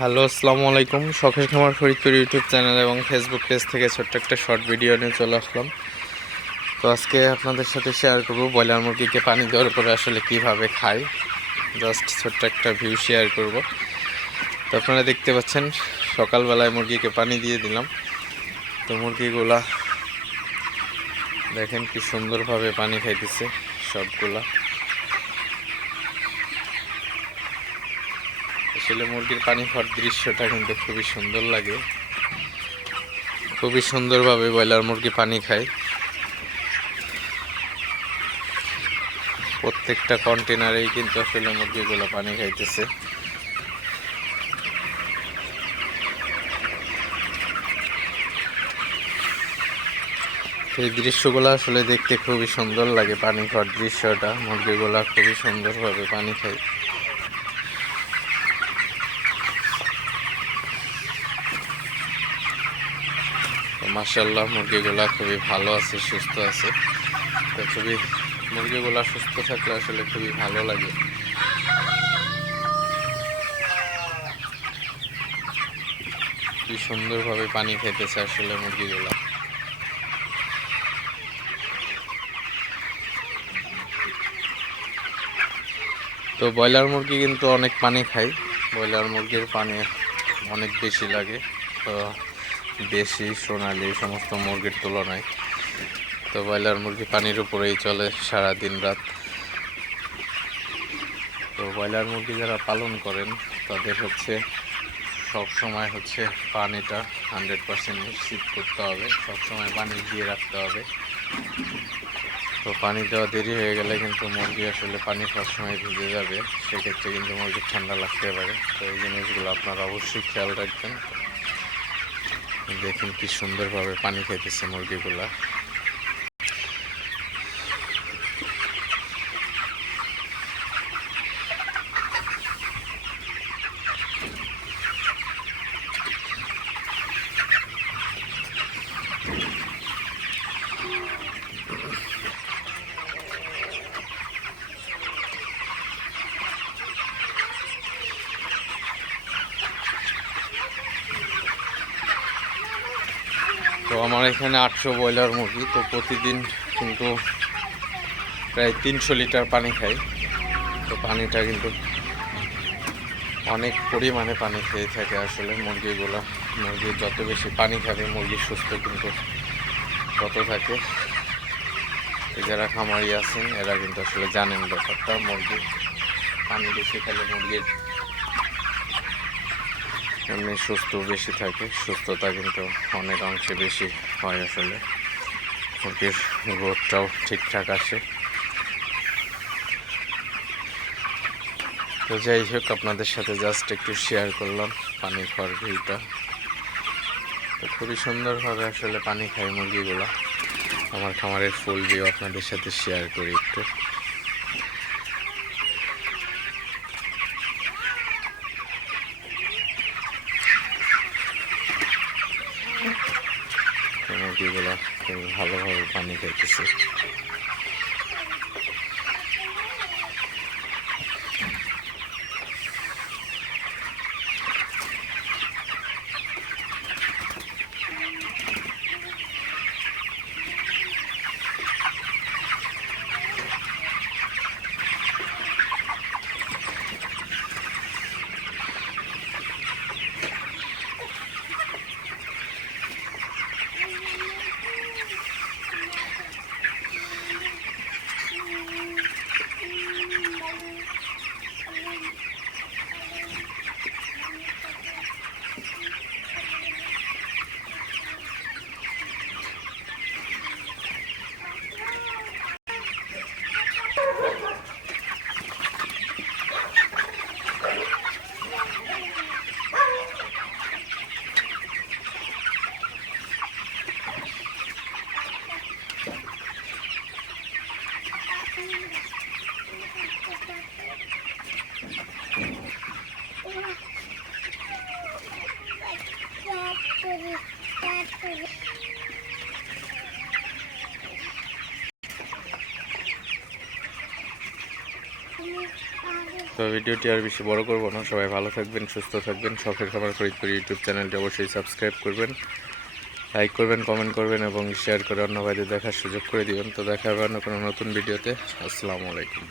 Hello, আসসালামু আলাইকুম। শখের খামার ফরিদপুর ইউটিউব চ্যানেল এবং ফেসবুক পেজ থেকে ছোট্ট একটা শর্ট ভিডিও নিয়ে চলে আসলাম। তো আজকে আপনাদের সাথে শেয়ার করব ব্রয়লার মুরগিকে পানি দেওয়ার পরে আসলে কীভাবে খায়। জাস্ট ছোট্ট একটা ভিউ শেয়ার করব। তো আপনারা দেখতে পাচ্ছেন, সকালবেলায় মুরগিকে পানি দিয়ে দিলাম। তো মুরগিগুলা দেখেন কি সুন্দরভাবে পানি খাইতেছে সবগুলা। আসলে মুরগির পানি খাওয়ার দৃশ্যটা কিন্তু খুবই সুন্দর লাগে। খুবই সুন্দরভাবে ব্রয়লার মুরগি পানি খায়। প্রত্যেকটা কন্টেনারেই কিন্তু আসলে মুরগিগুলো পানি খাইতেছে। এই দৃশ্যগুলো আসলে দেখতে খুবই সুন্দর লাগে পানি খাওয়ার দৃশ্যটা। মুরগিগুলা খুবই সুন্দরভাবে পানি খায়। মাসাল্লাহ মুরগিগুলা খুবই ভালো আছে, সুস্থ আছে। তো খুবই মুরগিগুলা সুস্থ থাকলে আসলে খুবই ভালো লাগে। কি সুন্দরভাবে পানি খেতেছে আসলে মুরগিগুলা। তো ব্রয়লার মুরগি কিন্তু অনেক পানি খায়। ব্রয়লার মুরগির পানি অনেক বেশি লাগে। তো দেশি, সোনালি, সমস্ত মুরগির তুলনায়। তো ব্রয়লার মুরগি পানির উপরেই চলে সারা দিন রাত। তো ব্রয়লার মুরগি যারা পালন করেন, তাদের হচ্ছে সব সময় হচ্ছে পানিটা হান্ড্রেড পার্সেন্ট নিশ্চিত করতে হবে। সব সময় পানি দিয়ে রাখতে হবে। তো পানি দেওয়া দেরি হয়ে গেলে কিন্তু মুরগি আসলে পানি খাওয়ার সময় ভিজে যাবে। সেক্ষেত্রে কিন্তু মুরগির ঠান্ডা লাগতে পারে। তো এই জিনিসগুলো আপনারা অবশ্যই খেয়াল রাখবেন। দেখুন কি সুন্দরভাবে পানি খাইতেছে মুরগিগুলা। আমার এখানে আটশো ব্রয়লার মুরগি, তো প্রতিদিন কিন্তু প্রায় তিনশো লিটার পানি খাই। তো পানিটা কিন্তু অনেক পরিমাণে পানি খেয়ে থাকে আসলে মুরগিগুলো। মুরগি যত বেশি পানি খাবে, মুরগি সুস্থ কিন্তু তত থাকে। যারা খামারি আছেন, এরা কিন্তু আসলে জানেন ব্যাপারটা, মুরগি পানি বেশি খেলে মুরগির এমনি সুস্থ বেশি থাকে। সুস্থতা কিন্তু অনেক অংশে বেশি হয় আসলে। মুরগির গ্রোথটাও ঠিকঠাক আসে তো যাই হোক, আপনাদের সাথে জাস্ট একটু শেয়ার করলাম পানি খাওয়ার ভিউটা। তো খুবই সুন্দরভাবে আসলে পানি খায় মুরগিগুলো। আমার খামারের ফুল ভিউ আপনাদের সাথে শেয়ার করি একটু তো মুরগিগুলো খুব ভালোভাবে পানি খাইতেছে তো ভিডিওটি আর বেশি বড় করব না। সবাই ভালো থাকবেন, সুস্থ থাকবেন। শখের খাবার ফরিদপুর ইউটিউব চ্যানেলটি অবশ্যই সাবস্ক্রাইব করবেন, লাইক করবেন, কমেন্ট করবেন এবং শেয়ার করে অন্য ভাইদের দেখার সুযোগ করে দিবেন। তো দেখা হবে অন্য কোনো নতুন ভিডিওতে। আসসালামু আলাইকুম।